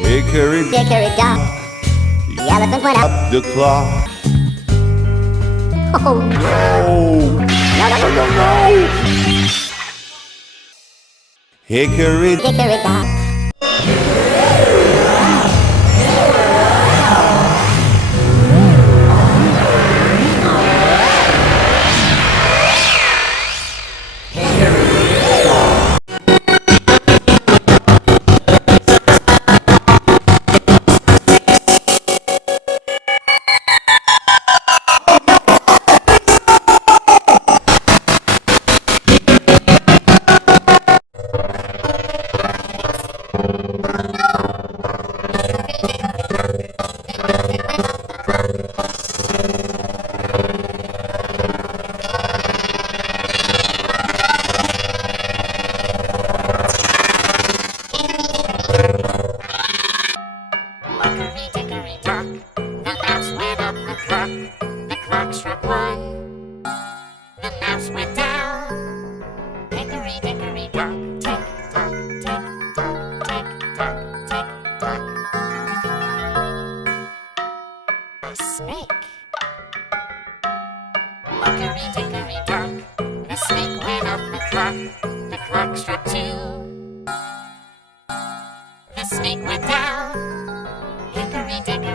Hickory, Dickory dock. The elephant went up the clock. Oh No! No! Hickory, Dickory dock. Hickory dickory dock, the mouse went up the clock. The clock struck one. The mouse went down. Hickory dickory dock, tick tock, tick tock, tick tock, tick tock. A snake. Hickory dickory dock, the snake went up the clock. The clock struck two. The snake went down. Hickory dickory